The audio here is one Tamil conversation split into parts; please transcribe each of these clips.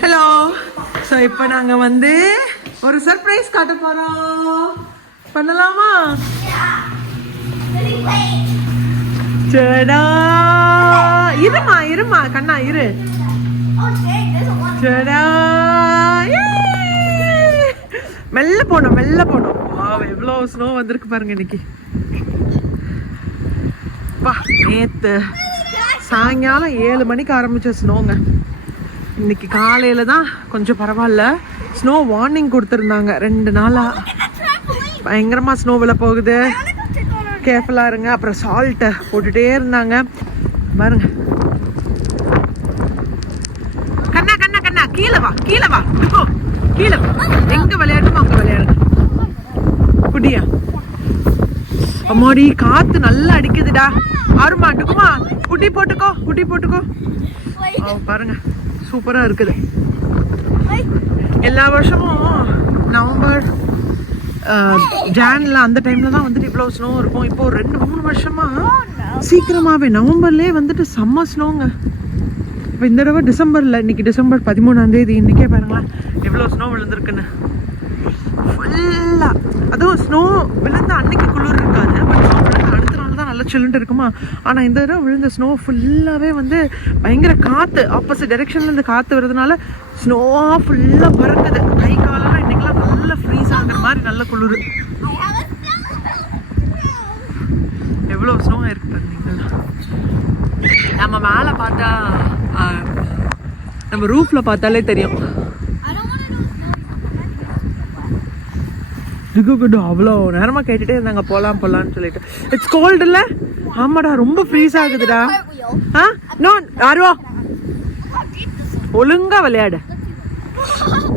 ஹலோ. ஸோ இப்போ நாங்கள் வந்து ஒரு சர்ப்ரைஸ் காட்ட போகிறோம். பண்ணலாமா? சடா. இருமா கண்ணா இரு. சடா. மெல்ல போனோம். எவ்வளோ ஸ்னோ வந்திருக்கு பாருங்க இன்னைக்கு. வா, நேற்று சாயங்காலம் 7 மணிக்கு ஆரம்பிச்ச ஸ்னோங்க. இன்னைக்கு காலையில தான் கொஞ்சம் பரவாயில்ல. ஸ்னோ வார்னிங் கொடுத்துருந்தாங்க 2 நாளா. பயங்கரமா ஸ்னோ விழ போகுது, கேர்ஃபுல்லா இருங்க. அப்புறம் சால்ட்டை போட்டுட்டே இருந்தாங்க பாருங்க. கண்ணா கீழே வா கீழே எங்க விளையாடுமோ அங்க விளையாடுங்க. குடியா அம்மாடி, காத்து நல்லா அடிக்குதுடா. ஆறுமா டுக்குமா, குட்டி போட்டுக்கோ. பாருங்க சூப்பரா இருக்குது. எல்லா வருஷமும் நவம்பர் ஜான்ல அந்த டைம்ல தான் வந்துட்டு இவ்வளவு ஸ்னோ இருக்கும். இப்போ 2-3 வருஷமா சீக்கிரமாவே நவம்பர்லயே வந்துட்டு செம்ம ஸ்னோங்க. இப்போ இந்த தடவை டிசம்பர்ல, இன்னைக்கு டிசம்பர் 13ஆம் தேதி, இன்னைக்கே பாருங்களேன் எவ்வளவு ஸ்னோ விழுந்திருக்குன்னு. ஃபுல்லா அதுவும் ஸ்னோ விழுந்த அன்னைக்கு குளிர் இருக்காது, பட் ஸ்னோ விழுந்த அடுத்த நாள் தான் நல்லா சில்லுன்ட்டு இருக்குமா. ஆனால் இந்த தடவை விழுந்த ஸ்னோ ஃபுல்லாகவே வந்து பயங்கர காற்று, ஆப்போசிட் டைரெக்ஷன்ல இருந்து காற்று வருதுனால ஸ்னோவாக ஃபுல்லாக பறக்குது. கை காலெல்லாம் இன்னைக்கெல்லாம் நல்லா ஃப்ரீஸ் ஆகுற மாதிரி நல்ல குளிர். எவ்வளோ ஸ்னோ இருக்கு பாருங்களா. நம்ம மேலே பார்த்தா, நம்ம ரூஃப்ல பார்த்தாலே தெரியும். அவ்வளோ நேரமா கேட்டுட்டே இருந்தாங்க போலான்னு சொல்லிட்டு. இட்ஸ் கோல்டு இல்ல? ஆமாடா, ரொம்ப ஃப்ரீஸ் ஆகுதுடா. நோ ஆர்வா, ஒழுங்கா விளையாடு.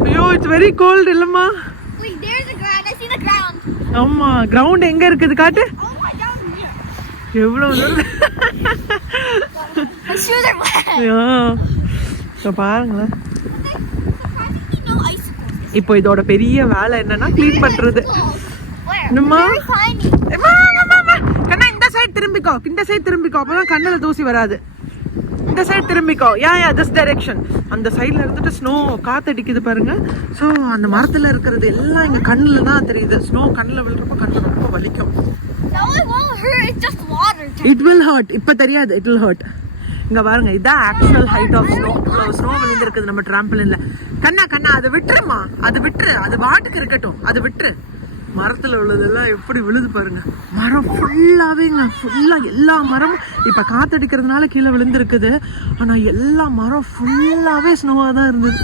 ஐயோ, இட்ஸ் வெரி கோல்டு இல்லம்மா. ஆமா, கிரவுண்ட் எங்க இருக்குது காட்டு. எவ்வளவு பாருங்களேன். இப்போ இதோட பெரிய வேலை என்னன்னா கிளீன் பண்றது. கண்ணா இந்த சைடு திரும்பிக்கோ, அப்பதான் கண்ணுல தூசி வராது. இந்த சைடு திரும்பிக்கோ. This direction. அந்த சைடுல இருந்துட்டு ஸ்னோ காத்தடிக்குது பாருங்க. ஸோ அந்த மரத்துல இருக்கிறது எல்லாம் எங்க கண்ணுல தான் தெரியுது. ஸ்னோ கண்ணுல விழுறப்ப கண்ணு ரொம்ப வலிக்கும். It will hurt. இப்ப தெரியாது, இட் வில் ஹர்ட். இங்க பாருங்க, இதான் actual height of snow. Snow விழுந்திருக்குது நம்ம டிராம்பலின்ல. கண்ணா அது விட்டுருமா, அது பாட்டுக்கு இருக்கட்டும், அது விட்டுரு. மரத்துல உள்ளதெல்லாம் எப்படி விழுது பாருங்க. மரம் ஃபுல்லாவேங்க, ஃபுல்லா எல்லா மரமும் இப்ப காத்தடிக்கிறதுனால கீழே விழுந்திருக்குது. ஆனா எல்லா மரம் ஃபுல்லாவே ஸ்னோவா தான் இருந்தது.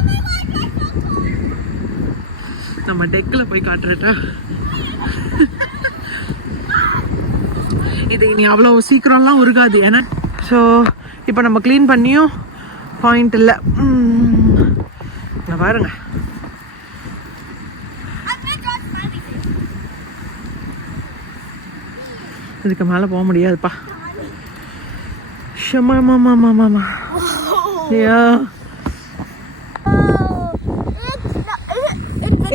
நம்ம டெக்ல போய் காட்டுறட்டா. இது இனி அவ்வளவு சீக்கிரம்லாம் உருகாது. ஏன்னா ஸோ இப்போ நம்ம க்ளீன் பண்ணியும் பாயிண்ட் இல்லை. பாருங்க, இதுக்கு மேலே போக முடியாதுப்பா. மாமா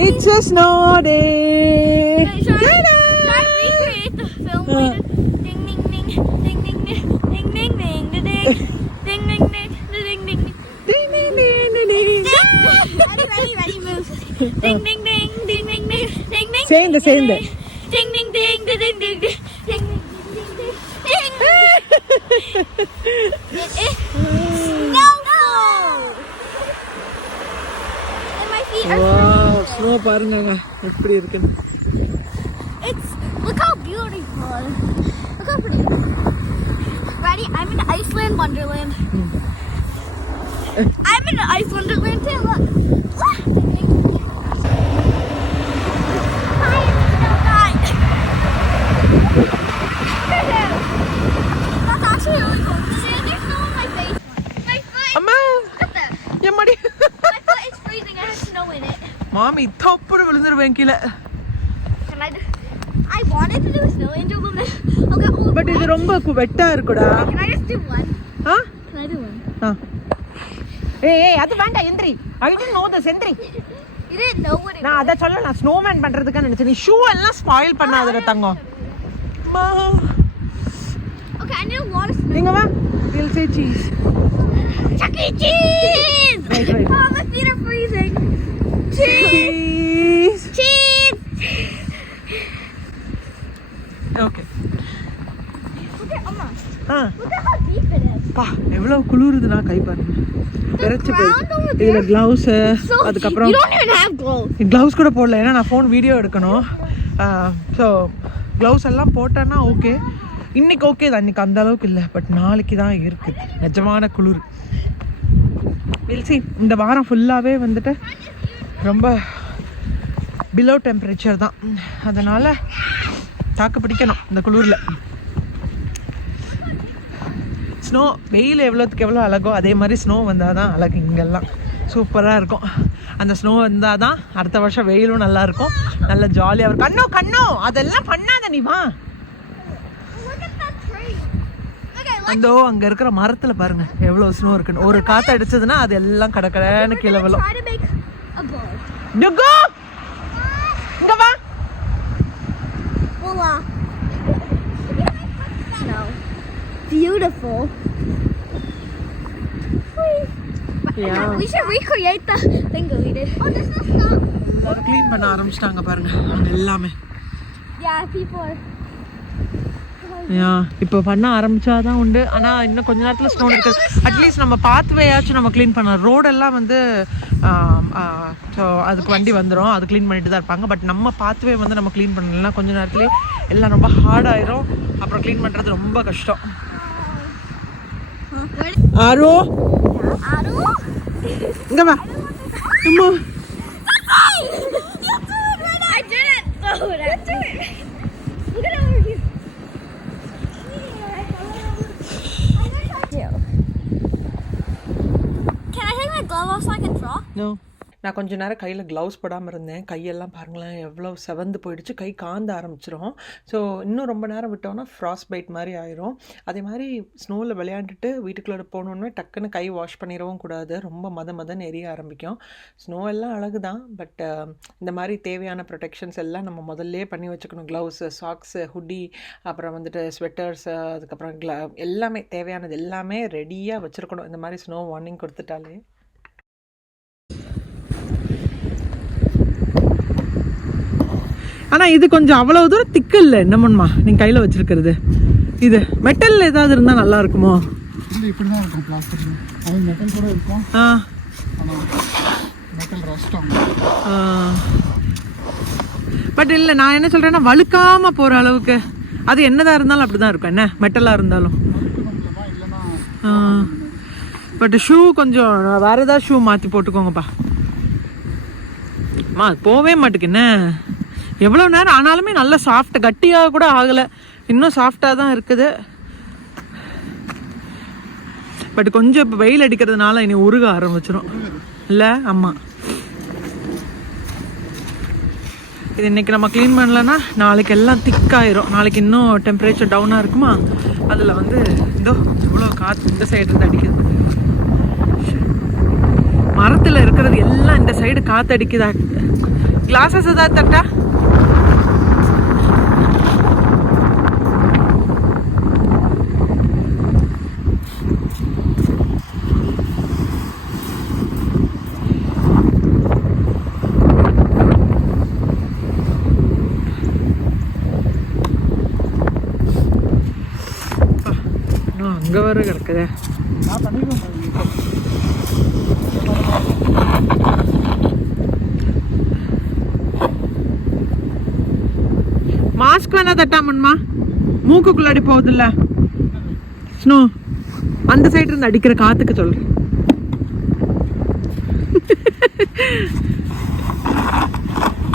It's a snow day. Ding ding ding ding ding ding ding ding. Same the. Ding ding ding ding ding ding ding ding ding. No. And my feet are. Wow, snow பாருங்க எப்படி இருக்குன்னு. Look how beautiful. Look how pretty. Ready? I'm in Iceland Wonderland. I'm in Ice Wonderland too. Look. That's actually really cool. There's snow on my face. My foot. Amma. Look at that. Yammadi. My foot is freezing. I have snow in it. Mommy, தோப்புற விழுந்துருவேன் கீழே. I wanted to do a snow angel, but then okay. But இது ரொம்ப வெட்டா இருக்குடா. Can I just do one? Huh? Can I do one? ஏய் அது வேண்டாம் எந்திரி. I didn't know this எந்திரி. You didn't know what it நான் அத சொல்லல, நான் ஸ்னோமேன் பண்றதுக்கு நினைச்சேன். நீ ஷூ எல்லாம் ஸ்பாயில் பண்ணாதடா தங்கம். Okay, I need a lot of snow. நீங்க வா. We'll say cheese. Chucky cheese! Right. Oh, my feet are freezing. Cheese. Cheese! Okay. Look at Amma. Look at how deep it is. பா எவ்வளவு குளிருதுனா கை பாருங்க பெரச்சு ground over போயிடுச்சு இதுல கிளவுஸ் So deep. அதுக்கப்புறம் You don't even have gloves. Gloves கூட போடல ஏன்னா நான் ஃபோன் வீடியோ எடுக்கணும் ஸோ கிளவுஸ் எல்லாம் போட்டேன்னா ஓகே இன்னைக்கு ஓகே தான் இன்னைக்கு அந்த அளவுக்கு இல்லை பட் நாளைக்கு தான் இருக்குது நிஜமான குளிர் வில்சி இந்த வாரம் ஃபுல்லாகவே வந்துட்டு ரொம்ப பிலோ டெம்பரேச்சர் தான் அதனால் தாக்கு பிடிக்கணும் இந்த குளிரில் ஸ்னோ வெயில் எவ்வளோத்துக்கு எவ்வளோ அழகோ அதே மாதிரி ஸ்னோ வந்தால் தான் அழகு இங்கெல்லாம் சூப்பராக இருக்கும் அந்த ஸ்னோ வந்தால் தான் அடுத்த வருஷம் வெயிலும் நல்லாயிருக்கும் நல்ல ஜாலியாக இருக்கும் கண்ணோ அதெல்லாம் பண்ணாத நீ வா அந்த அங்கே இருக்கிற மரத்தில் பாருங்க எவ்வளோ ஸ்னோ இருக்குன்னு ஒரு காற்று அடிச்சதுன்னா அது எல்லாம் கடக்கடன்னு கீழே விழும் இங்க வா Beautiful. Yeah. We should recreate the thing we did. Oh, this is stuff. Clean பண்ண ஆரம்பிச்சிட்டாங்க பாருங்க எல்லாமே Yeah, people are. இப்போ பண்ண ஆரம்பிச்சாதான் உண்டு ஆனால் இன்னும் கொஞ்ச நேரத்தில் ஸ்னோ இருக்குது அட்லீஸ்ட் நம்ம பாத்வேயாச்சும் நம்ம க்ளீன் பண்ணலாம் ரோடெல்லாம் வந்து ஸோ அதுக்கு வண்டி வந்துடும் அது க்ளீன் பண்ணிட்டு தான் இருப்பாங்க பட் நம்ம பாத்வே வந்து நம்ம க்ளீன் பண்ணலாம் கொஞ்ச நேரத்துலேயே எல்லாம் ரொம்ப ஹார்டாயிரும் அப்புறம் க்ளீன் பண்ணுறது ரொம்ப கஷ்டம் ஆரோ இங்க வா அம்மா I didn't throw it. I did it. Look at over here. Can I take my glove off so I can draw? No. நான் கொஞ்ச நேரம் கையில் க்ளவுஸ் போடாமல் இருந்தேன் கையெல்லாம் பாருங்களேன் எவ்வளோ செவந்து போயிடுச்சு கை காந்த ஆரம்பிச்சிரும் ஸோ இன்னும் ரொம்ப நேரம் விட்டோன்னா ஃப்ராஸ்ட் பைட் மாதிரி ஆயிரும் அதே மாதிரி ஸ்னோவில் விளையாண்டுட்டு வீட்டுக்குள்ளே போகணுன்னு டக்குன்னு கை வாஷ் பண்ணிடவும் கூடாது ரொம்ப மதன்னு எரிய ஆரம்பிக்கும் ஸ்னோ எல்லாம் அழகு தான் பட் இந்த மாதிரி தேவையான ப்ரொடெக்ஷன்ஸ் எல்லாம் நம்ம முதல்லே பண்ணி வச்சுக்கணும் க்ளவுஸு சாக்ஸு ஹுட்டி அப்புறம் வந்துட்டு ஸ்வெட்டர்ஸு அதுக்கப்புறம் எல்லாமே தேவையானது எல்லாமே ரெடியாக வச்சுருக்கணும் இந்த மாதிரி ஸ்னோ வார்னிங் கொடுத்துட்டாலே ஆனால் இது கொஞ்சம் அவ்வளோ தூரம் திக்கு இல்லை என்னமோம்மா நீங்கள் கையில் வச்சுருக்கிறது இது மெட்டலில் ஏதாவது இருந்தால் நல்லா இருக்குமோ இல்லை இப்படி தான் இருக்கும் பிளாஸ்டிக் அது மெட்டல் கூட இருக்கும் ஆனால் மெட்டல் ரஸ்டம் பட் இல்லை நான் என்ன சொல்கிறேன்னா வழுக்காமல் போகிற அளவுக்கு அது என்னதாக இருந்தாலும் அப்படி தான் இருக்கும் என்ன மெட்டலாக இருந்தாலும் பட் ஷூ கொஞ்சம் வேறு ஏதாவது ஷூ மாற்றி போட்டுக்கோங்கப்பா அம்மா போவே மாட்டுக்கு என்ன எவ்வளோ நேரம் ஆனாலுமே நல்ல சாஃப்ட் கட்டியாக கூட ஆகலை இன்னும் சாஃப்டாக தான் இருக்குது பட் கொஞ்சம் இப்போ வெயில் அடிக்கிறதுனால இனி உருக ஆரம்பிச்சிடும் இல்லை ஆமாம் இது இன்றைக்கி நம்ம க்ளீன் பண்ணலன்னா நாளைக்கு எல்லாம் திக்காயிரும் நாளைக்கு இன்னும் டெம்பரேச்சர் டவுனாக இருக்குமா அதில் வந்து இதோ இவ்வளோ காற்று இந்த சைடு இருந்து அடிக்குது மரத்தில் இருக்கிறது எல்லாம் இந்த சைடு காற்று அடிக்குதா கிளாஸஸ் ஏதாவது தட்டா அங்கே வர கிடக்குதே மாஸ்க் வேணா தட்டாமன்மா மூக்குக்குள்ளாடி போகுதுல்ல ஸ்னோ அந்த சைடு இருந்து அடிக்கிற காத்துக்கு சொல்றேன்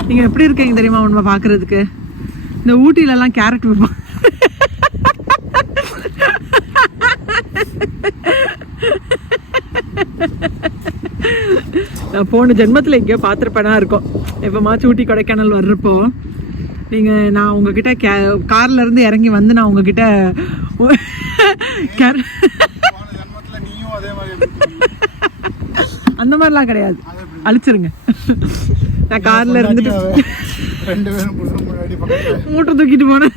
நீங்க எப்படி இருக்கீங்க தெரியுமா உண்மை பாக்குறதுக்கு இந்த ஊட்டில எல்லாம் கேரட் விற்பான் நான் போன ஜென்மத்தில் எங்கேயோ பார்த்துருப்பேனா இருக்கும் எப்போமாச்சும் ஊட்டி கொடைக்கானல் வர்றப்போ நீங்கள் நான் உங்ககிட்ட கார்ல இருந்து இறங்கி வந்து நான் உங்ககிட்ட அந்த மாதிரிலாம் கிடையாது அழிச்சிருங்க நான் கார்ல இருந்துட்டு மூட்டை தூக்கிட்டு போனேன்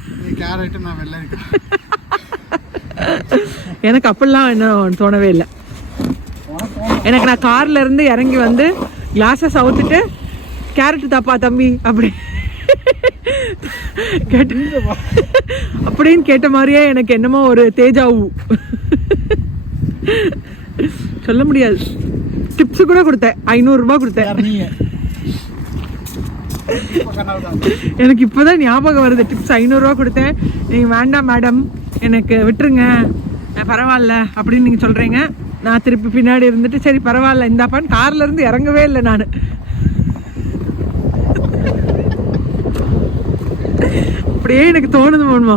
எனக்கு அப்படிலாம் இன்னும் தோணவே இல்லை எனக்கு நான் கார்ல இருந்து இறங்கி வந்து கிளாஸை சவுத்துட்டு கேரட் தாப்பா தம்பி அப்படி அப்படின்னு கேட்ட மாதிரியே எனக்கு என்னமோ ஒரு தேஜாவு சொல்ல முடியாது. டிப்ஸ் கூட கொடுத்தேன், 500 ரூபாய் கொடுத்தேன். எனக்கு இப்போதான் ஞாபகம் வருது, டிப்ஸ் 500 ரூபா கொடுத்தேன். நீங்க வேண்டாம் மேடம் எனக்கு விட்டுருங்க பரவாயில்ல அப்படின்னு நீங்க சொல்றீங்க. நான் திருப்பி பின்னாடி இருந்துட்டு சரி பரவாயில்ல இந்தாப்பான்னு கார்ல இருந்து இறங்கவே இல்லை நான். அப்படியே எனக்கு தோணுது போணுமா.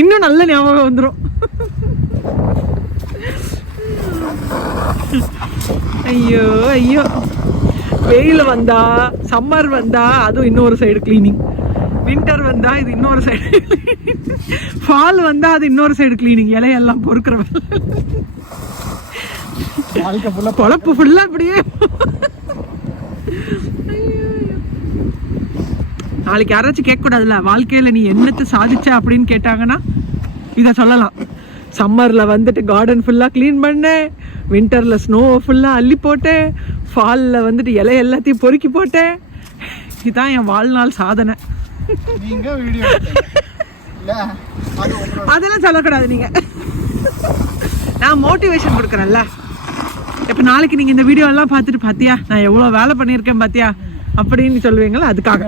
இன்னும் நல்ல ஞாபகம் வந்துடும். ஐயோ ஐயோ, வெயில் வந்தா சம்மர் வந்தா அதுவும் இன்னொரு சைடு கிளீனிங், வின்டர் வந்தா இது இன்னொரு சைடு, ஃபால் வந்தா அது இன்னொரு சைடு கிளீனிங், இலையெல்லாம் பொறுக்கிறவன் பொழப்பு ஃபுல்லா அப்படியே. நாளைக்கு யாராச்சும் கேட்க கூடாதுல்ல, வாழ்க்கையில நீ என்னத்தை சாதிச்ச அப்படின்னு கேட்டாங்கன்னா இதை சொல்லலாம். சம்மர்ல வந்துட்டு கார்டன் ஃபுல்லா கிளீன் பண்ணேன், வின்டர்ல ஸ்னோ ஃபுல்லா அள்ளி போட்டேன், ஃபால்ல வந்துட்டு இலை எல்லாத்தையும் பொறுக்கி போட்டேன். இதுதான் என் வாழ்நாள் சாதனை. அதெல்லாம் சொல்லக்கூடாது. நீங்க நான் மோட்டிவேஷன் கொடுக்குறேன்ல. இப்போ நாளைக்கு நீங்க இந்த வீடியோ எல்லாம் பார்த்துட்டு பாத்தியா நான் எவ்வளவு வேலை பண்ணியிருக்கேன் பாத்தியா அப்படின்னு சொல்லுவீங்களா, அதுக்காக.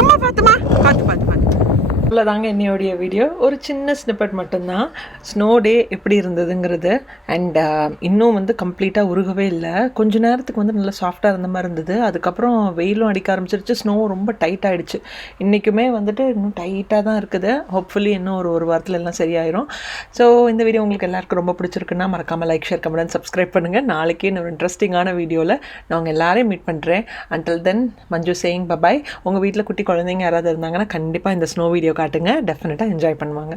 அம்மா பார்த்துமா பார்த்து பார்த்து பார்த்து இவ்வளோதாங்க என்னையோடைய வீடியோ. ஒரு சின்ன ஸ்னிப்பட் மட்டும்தான், ஸ்னோ டே எப்படி இருந்ததுங்கிறது. அண்ட் இன்னும் வந்து கம்ப்ளீட்டாக உருகவே இல்லை. கொஞ்ச நேரத்துக்கு வந்து நல்லா சாஃப்டாக இருந்த மாதிரி இருந்தது. அதுக்கப்புறம் வெயிலும் அடிக்க ஆரம்பிச்சிருச்சு, ஸ்னோவும் ரொம்ப டைட் ஆகிடுச்சு. இன்றைக்குமே வந்துட்டு இன்னும் டைட்டாக தான் இருக்குது. ஹோப்ஃபுல்லி இன்னும் ஒரு வாரத்தில் எல்லாம் சரியாயிரும். ஸோ இந்த வீடியோ உங்களுக்கு எல்லாருக்கும் ரொம்ப பிடிச்சிருக்குன்னா மறக்காமல் லைக், ஷேர், கமெண்ட், சப்ஸ்கிரைப் பண்ணுங்கள். நாளைக்கு இன்னொரு இன்ட்ரெஸ்டிங்கான வீடியோவில் நான் உங்கள் எல்லாரையும் மீட் பண்ணுறேன். அன்டில் தென் மஞ்சு சேயிங் பபாய். உங்கள் வீட்டில் குட்டி குழந்தைங்க யாராவது இருந்தாங்கன்னா கண்டிப்பாக இந்த ஸ்னோ வீடியோ காட்டுங்க, டெஃபினட்டாக என்ஜாய் பண்ணுவாங்க.